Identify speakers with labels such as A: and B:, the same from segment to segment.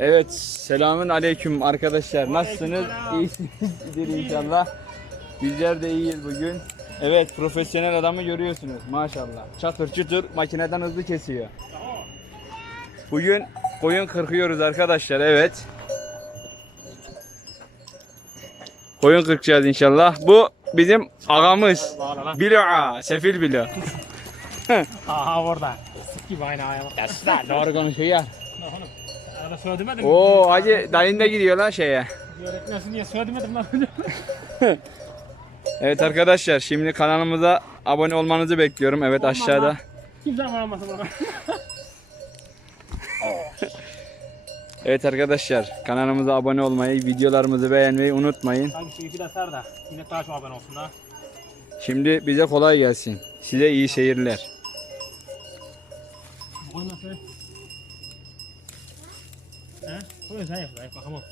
A: Evet, selamün aleyküm arkadaşlar. Nasılsınız? İyisiniz inşallah. Bizler de iyiyiz bugün. Evet, profesyonel adamı görüyorsunuz maşallah. Çatır çutur makineden hızlı kesiyor. Bugün koyun kırkıyoruz arkadaşlar. Evet. Koyun kırkacağız inşallah. Bu bizim ağamız. Bilo, sefil bilo.
B: Aha orada. Sık gibi aynı ayağı.
A: Doğru konuşuyor
B: Arada söylemedim.
A: Oo hacı dayın da gidiyor lan şeye.
B: Öğretmensin diye söylemedim lan.
A: Evet arkadaşlar şimdi kanalımıza abone olmanızı bekliyorum. Evet aşağıda.
B: Kimse aman olmasın bana.
A: Evet arkadaşlar kanalımıza abone olmayı, videolarımızı beğenmeyi unutmayın.
B: Sanki ipi de sar da. Yine daha çok abone olsun da.
A: Şimdi bize kolay gelsin. Size iyi seyirler.
B: Koy He? Koy zayıf zayıf bakalım.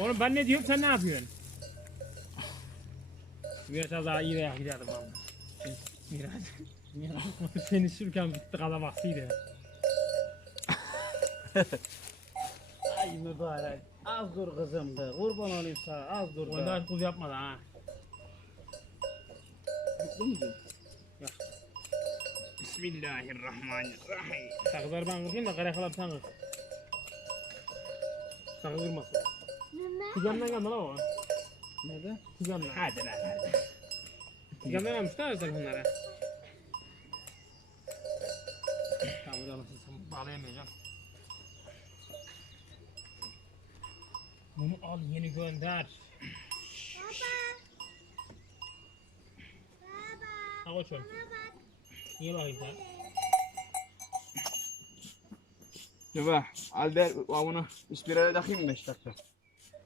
B: Oğlum ben ne diyorum sen ne yapıyorsun? Biraz daha iyi veya giderdim valla. Biraz. Biraz. Seni sürken bitti kalabaksıydı.
C: Ay mübarek. Az dur kızım be. Kurban olayım sana. Az dur be.
B: Onda kul yapmadı ha.
C: Mutlu musun?
B: Bismillahirrahmanirrahim. Sakızları ben kırayım da karakalar sen kır. Sakız kırmasın. Kucamdan gelme lan o.
C: Nerede?
B: Kucamdan. Hadi lan hadi. Kucamdan almışlar ya sakızları. Tamam burada nasıl bağlayamayacağım. Bunu al yeni gönder. Ha koçum. Niye bakayım sen?
A: Baba, Albert bunu ispirale takayım mı 5 dakika?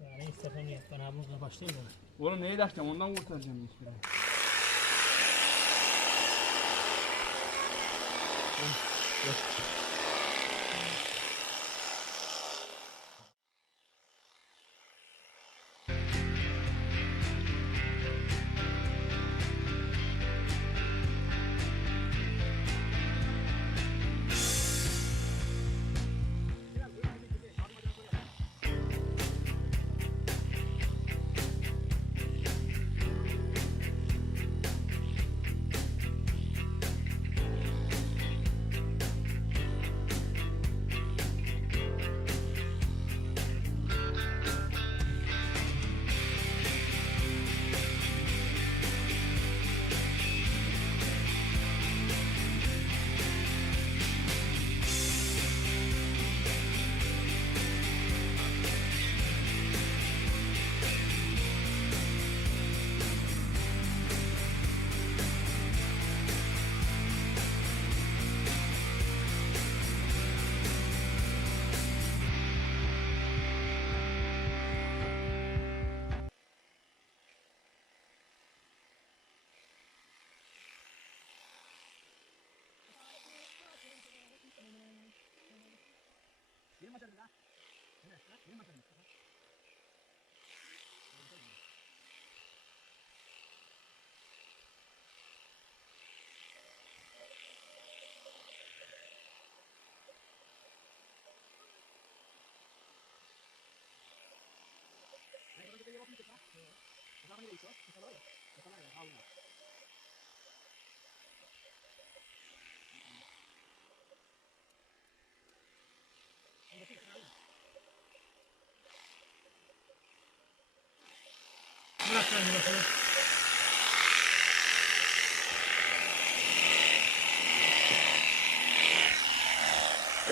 B: Yani istersen yap. Ben abimle başlayayım da.
A: Oğlum neyi takacağım ondan kurtaracağım ispirale.
B: Bırak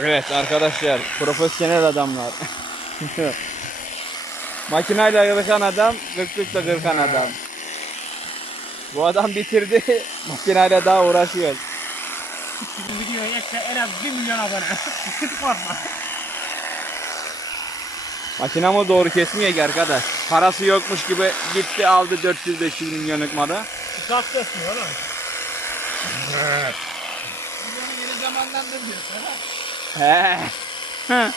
A: Evet arkadaşlar profesyonel adamlar. Makinayla kırkan adam, kırklıkla kırkan adam. Bu adam bitirdi, makinayla daha uğraşıyor.
B: Ekle en az 1 milyon abone. Korkma.
A: Makinamı doğru kesmiyor ki arkadaş. Parası yokmuş gibi gitti aldı 400-500 milyonluk malı.
B: Uçak kesmiyor oğlum.
C: Bunu yeni zamandan da diyorsun ha?
A: He. Hı.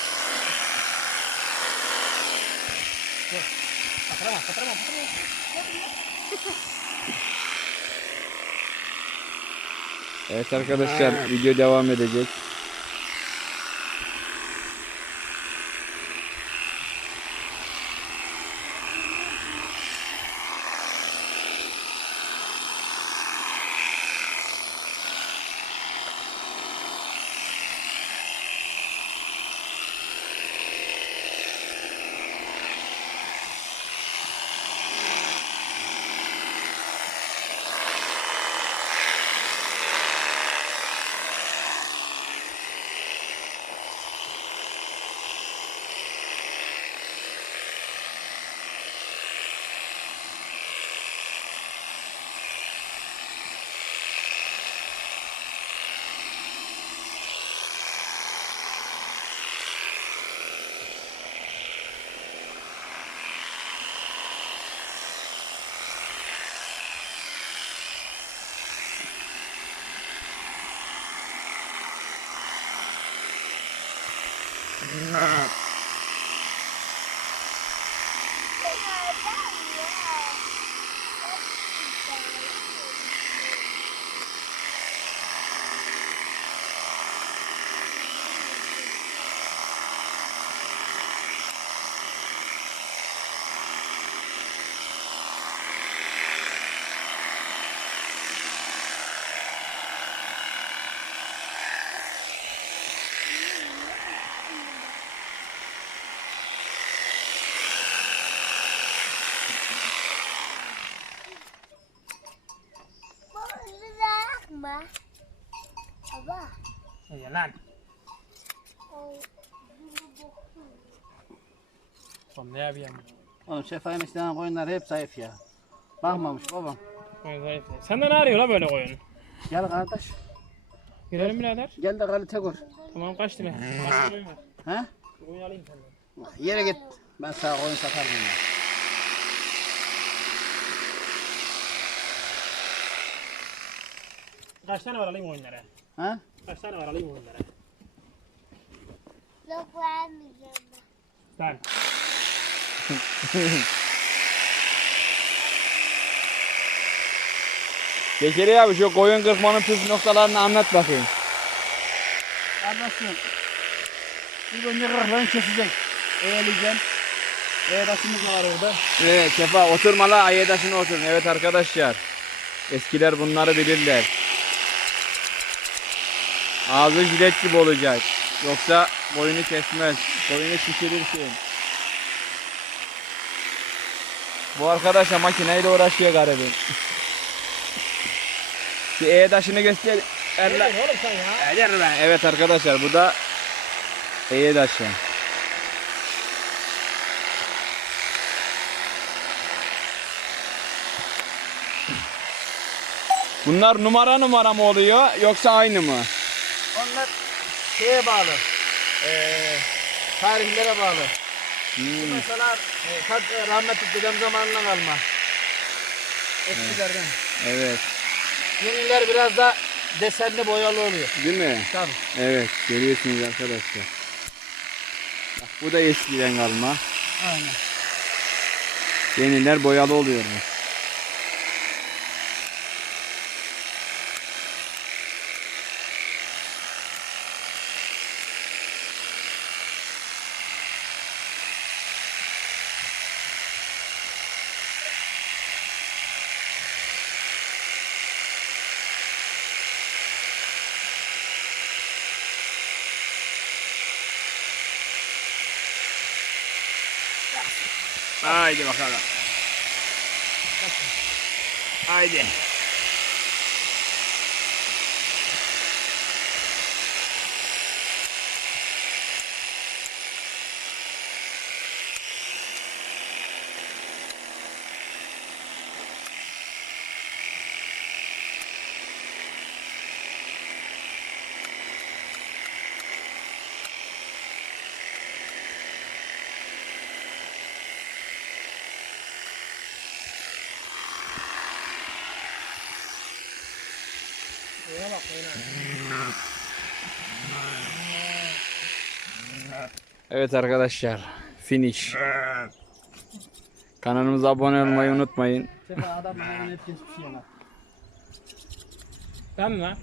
B: Patırama patırama patırama.
A: Evet arkadaşlar video devam edecek.
D: Baba.
B: Ya lan. Oğlum ne yapayım?
C: Oğlum Şefa'nın istenen koyunlar hep zayıf ya. Bakmamış babam.
B: Koyun zayıf. Senden ne arıyor la böyle koyun?
C: Gel kardeş.
B: Görelim birader.
C: Gel de kalite gör.
B: Tamam kaç lira? Kaç lira var?
C: He?
B: Koyun alayım senden.
C: Yere git. Ben sana koyun satarım ya.
B: Kaç tane var alayım oyunlara?
C: He?
B: Kaç tane var alayım oyunlara?
D: Yok vermeyeceğim ben.
A: Bekiri abi şu koyun kırpmanın püf noktalarını anlat bakayım.
C: Kardeşim. İlk önce kırklarını kesecek. Eğileceğim. Eğdaşımız var orada.
A: Evet Sefa oturmalı ayedasına oturun. Evet arkadaşlar. Eskiler bunları bilirler. Ağzı jilet gibi olacak. Yoksa boyunu kesmez. Boyunu şişirirsin. Bu arkadaş da makineyle uğraşıyor garibim. Bir E taşını göster. Erla.
B: oğlum sen ya?
A: Eder ben. Evet arkadaşlar bu da E taşı. Bunlar numara numara mı oluyor yoksa aynı mı?
C: Onlar şeye bağlı. Eee tarihlere bağlı.
A: Hmm,
C: Mesela e, kat, e, rahmetli dedem zamanından kalma. Eskilerden.
A: evet.
C: Yeniler biraz da desenli boyalı oluyor.
A: Değil mi?
C: Tabii.
A: Evet. Görüyorsunuz arkadaşlar. Bak, bu da eskiden kalma.
C: Aynen.
A: Yeniler boyalı oluyor. はいで分かる。
B: Oyuna bak oyuna.
A: Evet arkadaşlar. Finish. Kanalımıza abone olmayı unutmayın.
C: Adam hep kesmiş yana.
B: Ben mi lan?